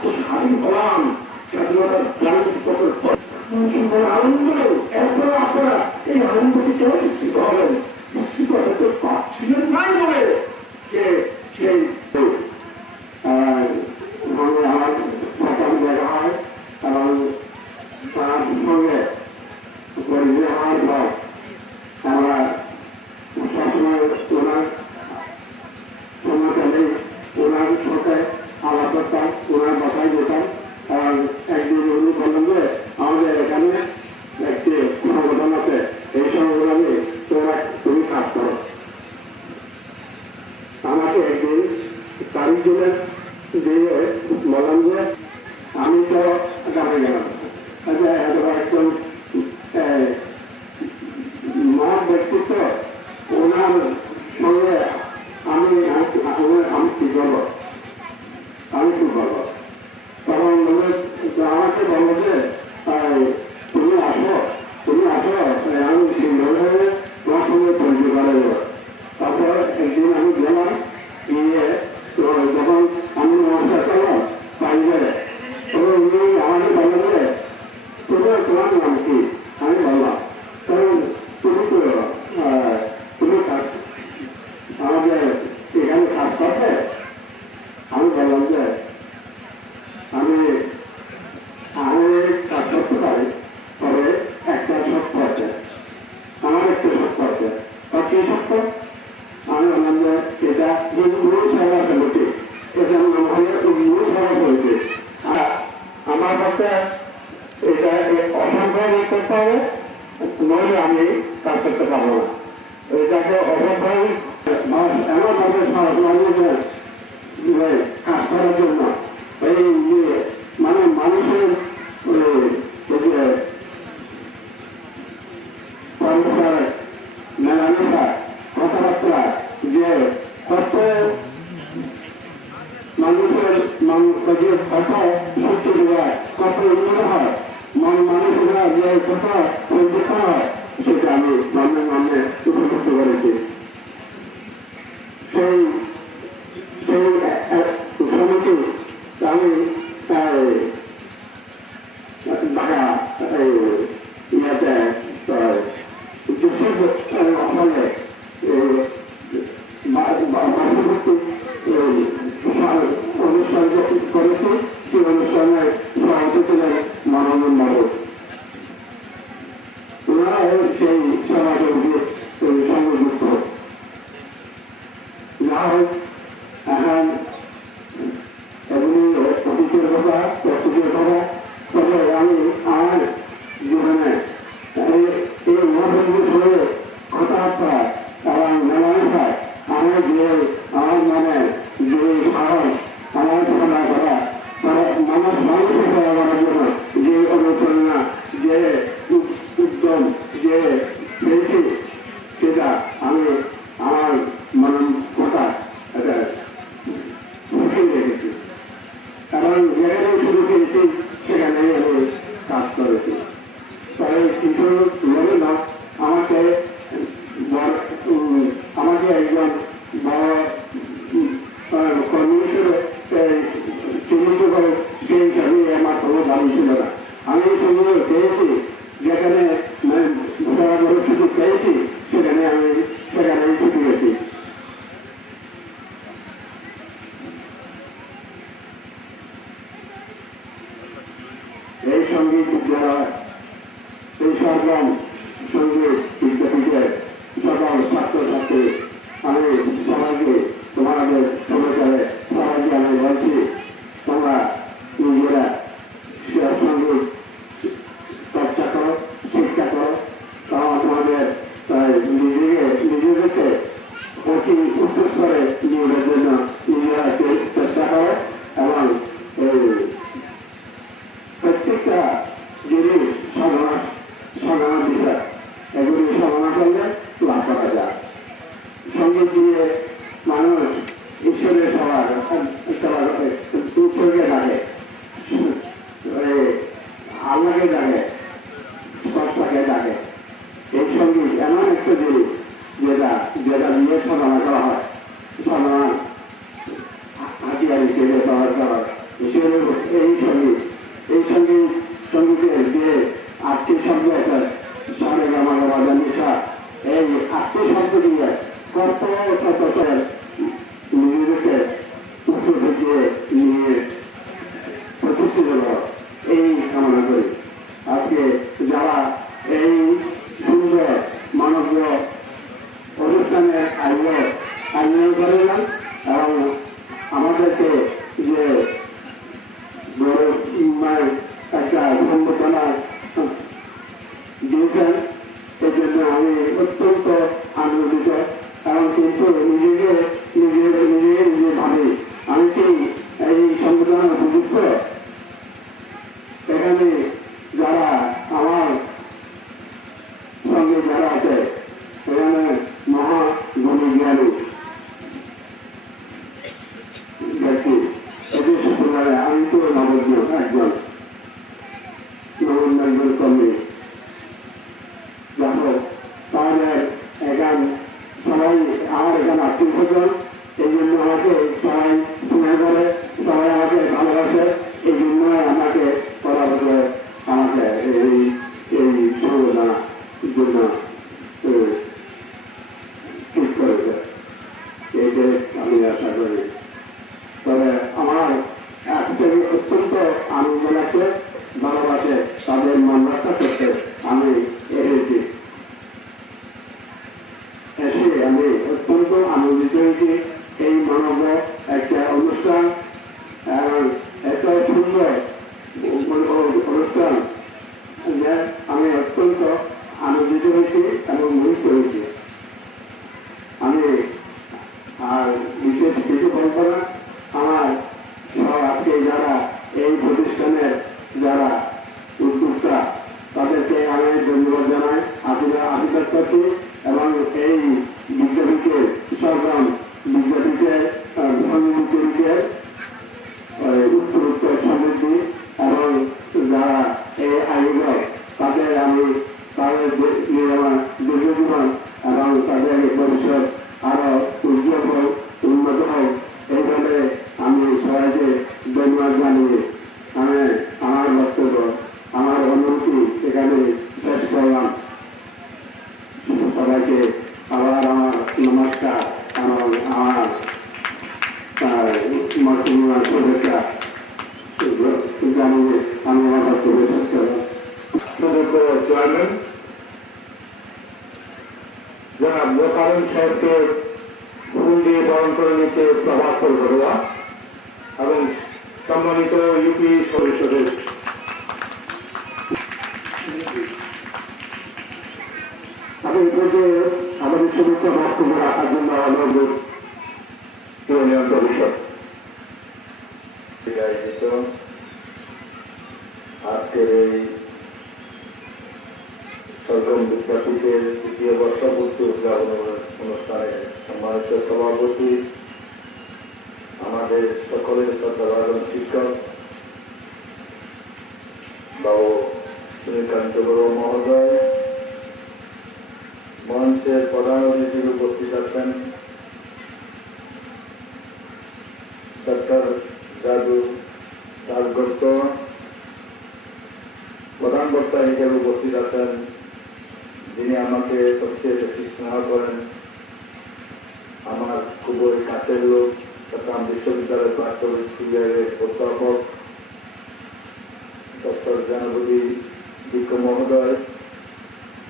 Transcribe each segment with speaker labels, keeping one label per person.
Speaker 1: স্বাধীন হলাম আনন্দ এরপরে আপনারা এই আনন্দ থেকে বিস্তৃত হবেন বিস্তৃত হতে পারছিলেন নাই বলে যে সেই আমি বললাম যে, আমি আমি কাজ করতে পারি, তবে একটা সত্য আছে আমার একটু সত্য আছে আর কি সত্য আমি বললাম যে, এটা যে মূল সমিতি এটার নাম হলে মূল সমিতি। আর আমার কাছে এটা অসম্ভব করতে হবে, নইলে আমি কাজ করতে পারব না। এটাকে অসম্ভব এমনভাবে সমাজ মানুষ কাজ করার জন্য। এই যে মানে মানুষের মেলামেশা, কথাবার্তা হয়, মন মানুষরা যে কথা সেটা আমি সামনে সামনে উপযুক্ত করেছি। Thank you. الاسره لولدنا اياه تسحر অত্যন্ত আনন্দিত হয়েছি এবং মুক্ত হয়েছি। আমি আর বিশেষ কিছু বলব না। আমার আজকে যারা এই প্রতিষ্ঠানের যারা উদ্যোক্তা, তাদেরকে আমি ধন্যবাদ জানাই। আশীর্বাদ আশীর্বাদ করছি এবং এই
Speaker 2: গোপালন সাহেবকে ফুল দিয়ে বরণ করে নিতে প্রভাব ঘটুয়া এবং সম্মানিত ইউপি সদস্যদের।
Speaker 1: আমাদের শুভেচ্ছা বক্তব্য রাখার জন্য অনুরোধ
Speaker 2: আজকের এই বিদ্যাপীঠের তৃতীয় উদ্যাপন অনুষ্ঠানে সম্মানিত সভাপতি, আমাদের সকলের শ্রদ্ধাভাজন শিক্ষক, বাবু সুনীলকান্ত বড় মহোদয়, মঞ্চের প্রধান অতিথি উপস্থিত আছেন। ডক্টর জাদু দাসগুপ্ত প্রধান বক্তা হিসেবে উপস্থিত আছেন, যিনি আমাকে সবচেয়ে বেশি স্নেহ করেন। আমার খুবই কাছের লোক চট্টগ্রাম বিশ্ববিদ্যালয়ের প্রাক্তন বিভাগের অধ্যাপক, ডক্টর জানবতী বিক্ষ মহোদয়।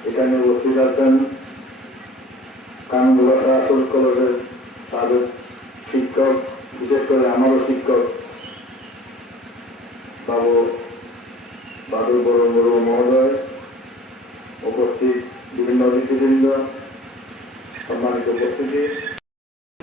Speaker 2: এখানে উপস্থিত আছেন রাসুল কলেজের সাবেক শিক্ষক, বিশেষ করে আমারও শিক্ষক, বাবু বাবু বড় বড় মহোদয়।